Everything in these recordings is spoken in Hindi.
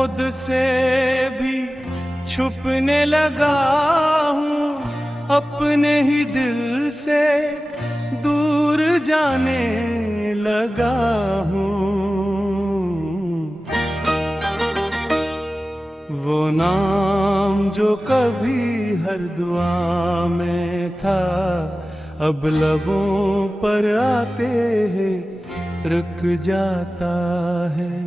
खुद से भी छुपने लगा हूँ, अपने ही दिल से दूर जाने लगा हूँ। वो नाम जो कभी हर दुआ में था, अब लबों पर आते हैं रुक जाता है।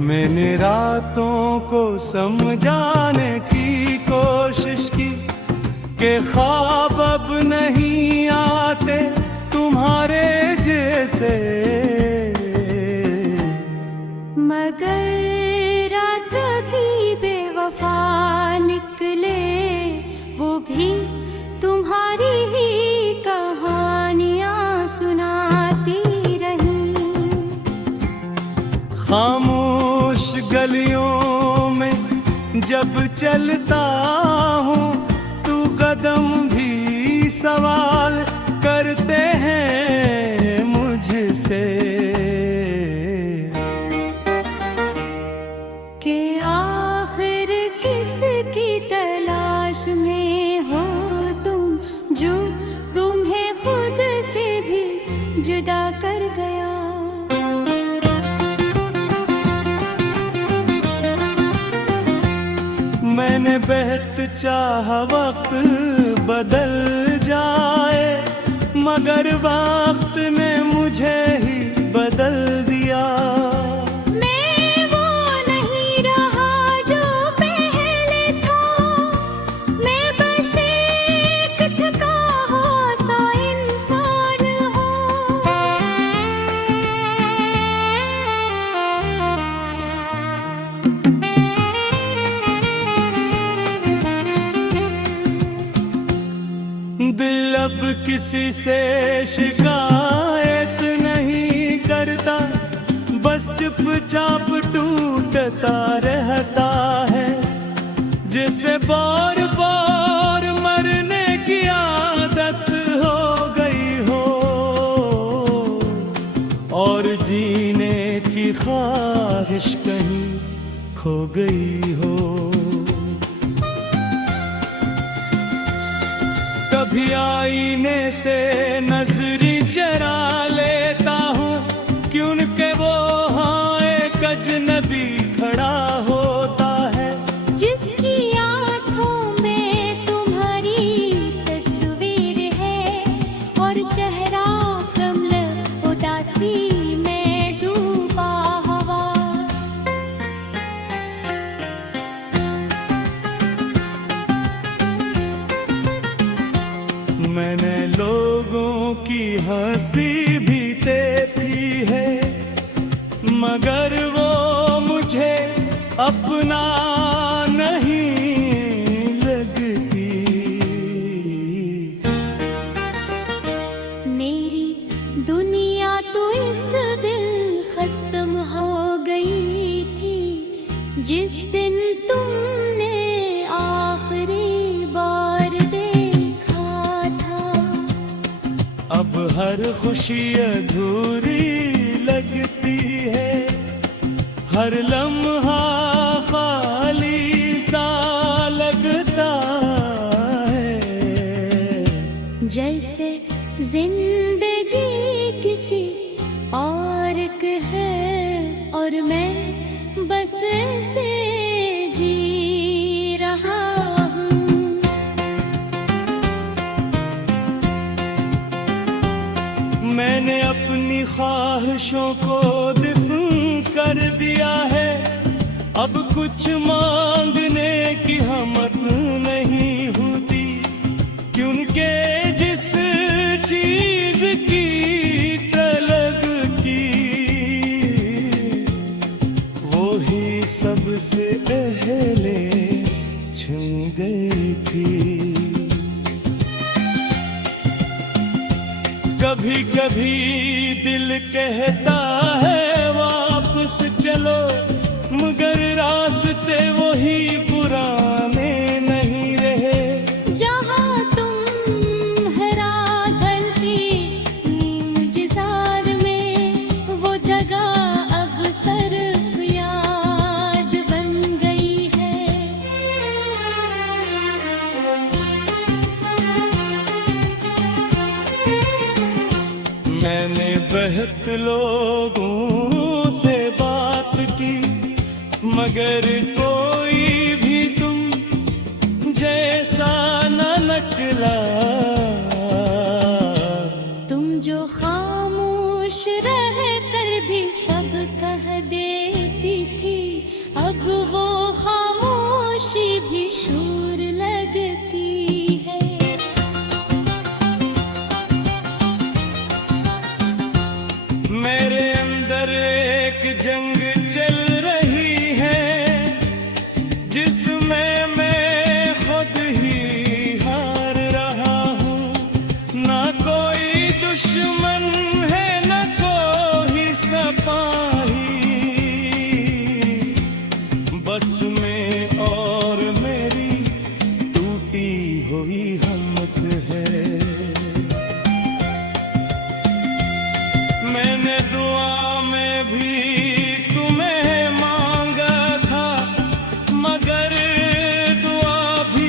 मैंने रातों को समझाने की कोशिश की कि ख्वाब अब नहीं आते तुम्हारे जैसे, मगर रात भी बेवफा निकले, वो भी तुम्हारी ही कहानियाँ सुनाती रही। खामोश गलियों में जब चलता हूँ, तू कदम भी सवाल करते हैं मुझसे कि आखिर किसकी तलाश में हो तुम, जो तुम्हें खुद से भी जुदा कर गया। मैंने बेहद चाहा वक्त बदल जाए, मगर वक्त ने मुझे ही बदल दिया। मैं वो नहीं रहा जो पहले था, मैं बस एक थका हुआ सा इंसान हूँ। दिल अब किसी से शिकायत नहीं करता, बस चुपचाप टूटता रहता है। जिसे बार बार मरने की आदत हो गई हो और जीने की ख्वाहिश कहीं खो गई हो। कभी आईने से नजरी चरा लेता हूँ कि उनके वो हाँ एक अजनबी खड़ा होता है, जिसकी आँखों में तुम्हारी तस्वीर है और चेहरा कमल उदासी में डूबा हुआ। मैंने लोगों की हंसी भी देखी है, मगर वो मुझे अपना नहीं लगती। मेरी दुनिया तो इस दिन खत्म हो गई थी, जिस दिन तुमने आखिरी बार देखा था। अब हर खुशी अधूरी लगती है, हर लम्हा खाली सा लगता है। जैसे जिंदगी किसी और की है और मैं बस ऐसे जी रहा हूँ। मैंने अपनी ख्वाहिशों को दफन कर दिया है, अब कुछ मांगने की हिम्मत नहीं होती, क्योंकि जिस चीज की तलब की वो ही सबसे पहले छिन गई थी। कभी कभी दिल कहता है वापस चलो, मगर रास्ते वही पुराने नहीं रहे। जहाँ तुम हरा ढलती इंतजार में, बहुत लोगों से बात की, मगर कोई भी तुम जैसा न निकला। तुम जो खामोश रह कर भी सब कह देती थी, अब वो खामोशी भी शोर लगती है। मेरे अंदर एक जंग चल रही है, जिसमें मैं खुद ही हार रहा हूँ। ना कोई दुश्मन है, न कोई सिपाही, बस मैं और मेरी टूटी हुई हिम्मत है। मैंने दुआ में भी तुम्हें मांगा था, मगर दुआ भी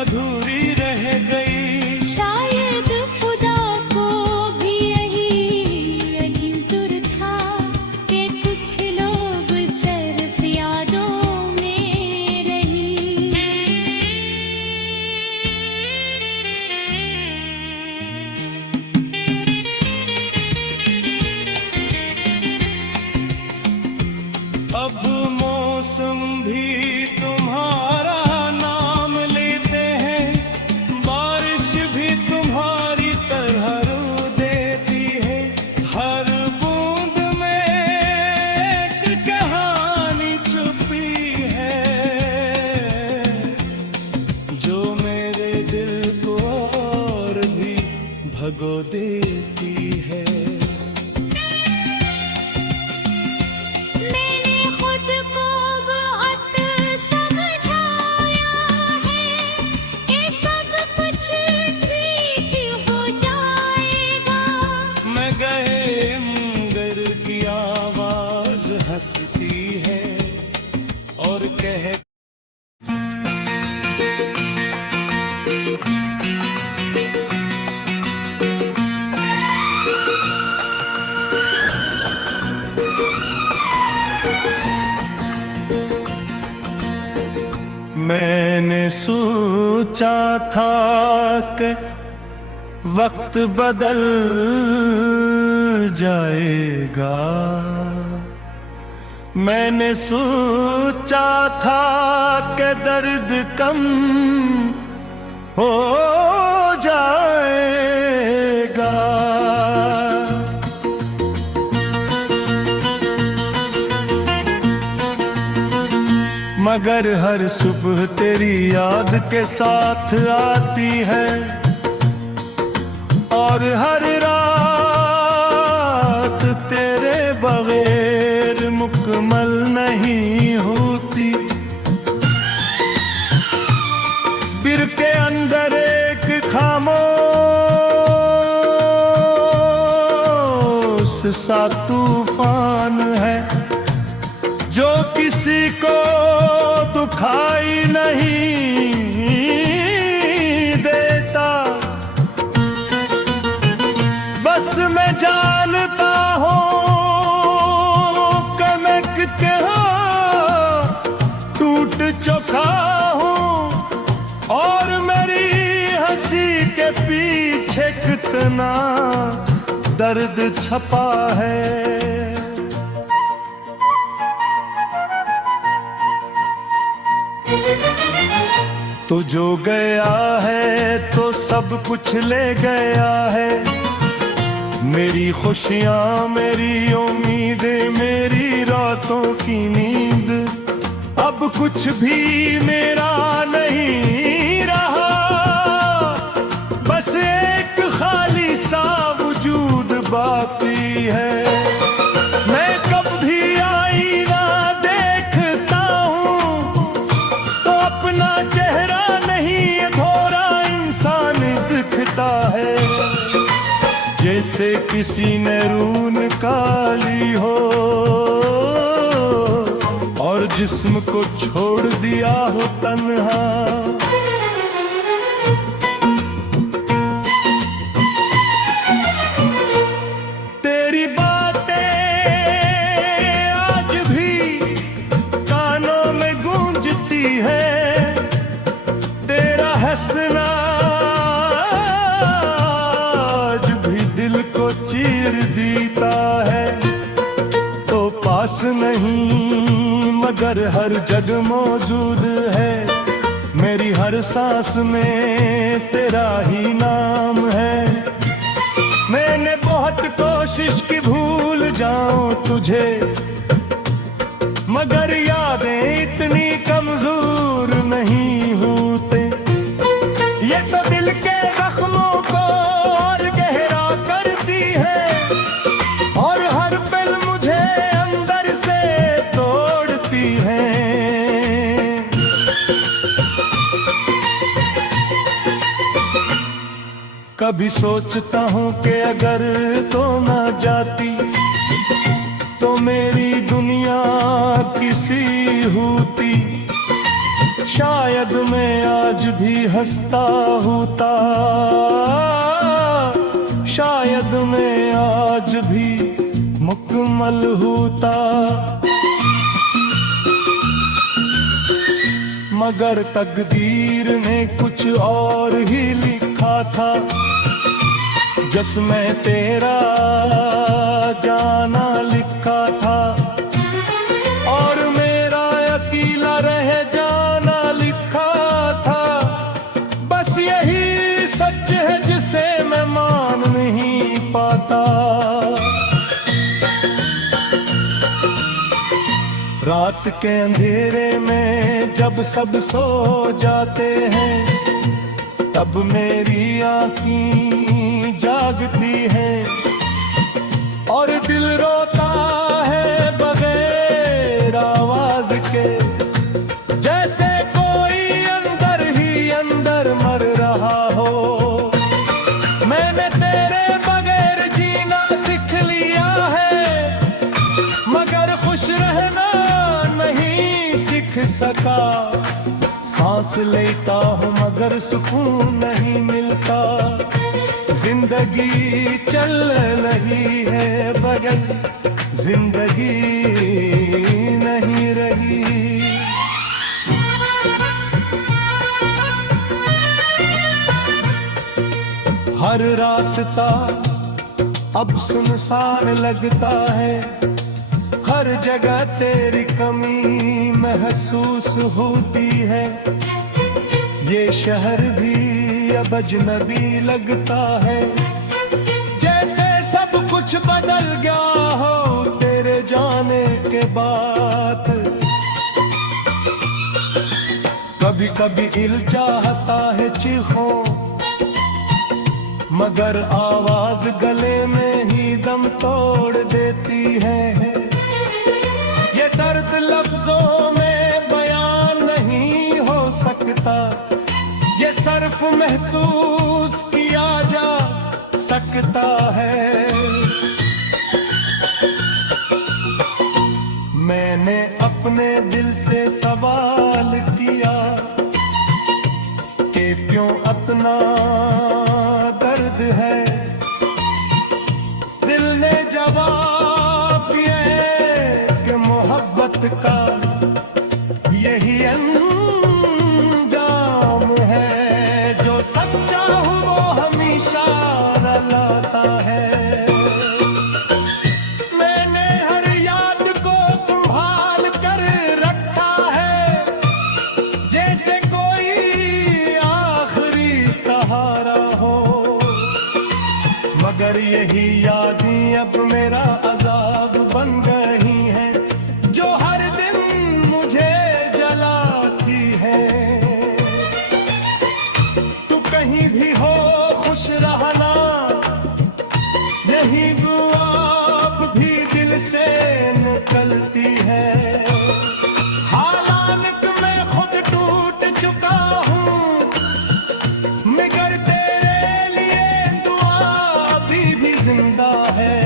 अधूरी रह गई। शायद खुदा को भी यही मंजूर था कि कुछ लोग सिर्फ यादों में रही। अब मौसम भी तुम्हारा नाम लेते हैं, बारिश भी तुम्हारी तरह रो देती है। हर बूंद में एक कहानी छुपी है, जो मेरे दिल को और भी भगो देती है। मैंने खुद को बहुत समझाया है कि सब कुछ ठीक हो जाएगा। मैं गए मगर की आवाज हंसती है और कह मैंने सोचा था कि वक्त बदल जाएगा। मैंने सोचा था कि दर्द कम हो जाएगा। मगर हर सुबह तेरी याद के साथ आती है, और हर रात तेरे बगैर मुकम्मल नहीं होती। दिल के अंदर एक खामोश सा तूफान है, जो किसी को दुखाई नहीं देता। बस मैं जानता हूँ कि मैं कितना टूट चुका हूँ, और मेरी हंसी के पीछे कितना दर्द छपा है। तो जो गया है तो सब कुछ ले गया है, मेरी खुशियाँ, मेरी उम्मीदें, मेरी रातों की नींद। अब कुछ भी मेरा नहीं रहा, बस एक खाली सा वजूद बाकी है। मैं कब भी आईना देखता हूँ तो अपना चेहरा नहीं अधूरा इंसान दिखता है, जैसे किसी ने रून काली हो और जिस्म को छोड़ दिया हो तन्हा। तेरी नहीं मगर हर जग मौजूद है। मेरी हर सांस में तेरा ही नाम है। मैंने बहुत कोशिश की भूल जाऊं तुझे, मगर यादें इतनी कमजोर नहीं होते। ये तो दिल के जख्मों को और गहरा करती है, और हर पल मुझे अंदर से तोड़ती है। कभी सोचता हूँ कि अगर तो ना जाती तो मेरी दुनिया किसी होती। शायद मैं आज भी हंसता होता, शायद मैं आज भी मुकम्मल होता। मगर तकदीर ने कुछ और ही लिखा था। जिसमें तेरा जाना लिखा था, और मेरा अकेला रह जाना लिखा था। बस यही सच है जिसे मैं मान नहीं पाता। रात के अंधेरे में जब सब सो जाते हैं, तब मेरी आँखें जागती है, और दिल रोता है बगैर आवाज के। जैसे कोई अंदर ही अंदर मर रहा हो। मैंने तेरे बगैर जीना सीख लिया है, मगर खुश रहना नहीं सीख सका। सांस लेता हूँ मगर सुकून नहीं मिलता। जिंदगी चल रही है बगल जिंदगी नहीं रही। हर रास्ता अब सुनसान लगता है। हर जगह तेरी कमी महसूस होती है। ये शहर भी अब अजनबी लगता है। जैसे सब कुछ बदल गया हो तेरे जाने के बाद। कभी कभी दिल चाहता है चीखों, मगर आवाज गले में ही दम तोड़ देती है। ये दर्द लफ्जों में बयान नहीं हो सकता। ये सिर्फ महसूस किया जा सकता है। मैंने अपने दिल से सवाल किया कि क्यों इतना दर्द है। दिल ने जवाब दिया कि मोहब्बत का यही सच्चा हूँ वो हमेशा रलाता है। मैंने हर याद को संभाल कर रखा है, जैसे कोई आखिरी सहारा हो। मगर यही यादें अब मेरा अजाब बन गई हैं, जो हर दिन मुझे जलाती है। कहीं भी हो खुश रहना, यही दुआ भी दिल से निकलती है। हालांकि मैं खुद टूट चुका हूँ, मगर तेरे लिए दुआ भी जिंदा है।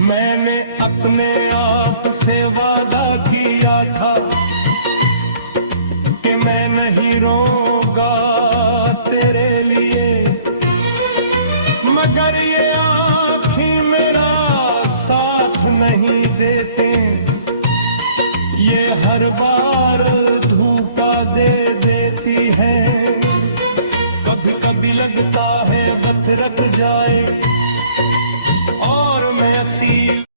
मैंने अपने आप से वादा किया था कि मैं नहीं रोऊंगा तेरे लिए, मगर ये आँखें मेरा साथ नहीं देते। ये हर बार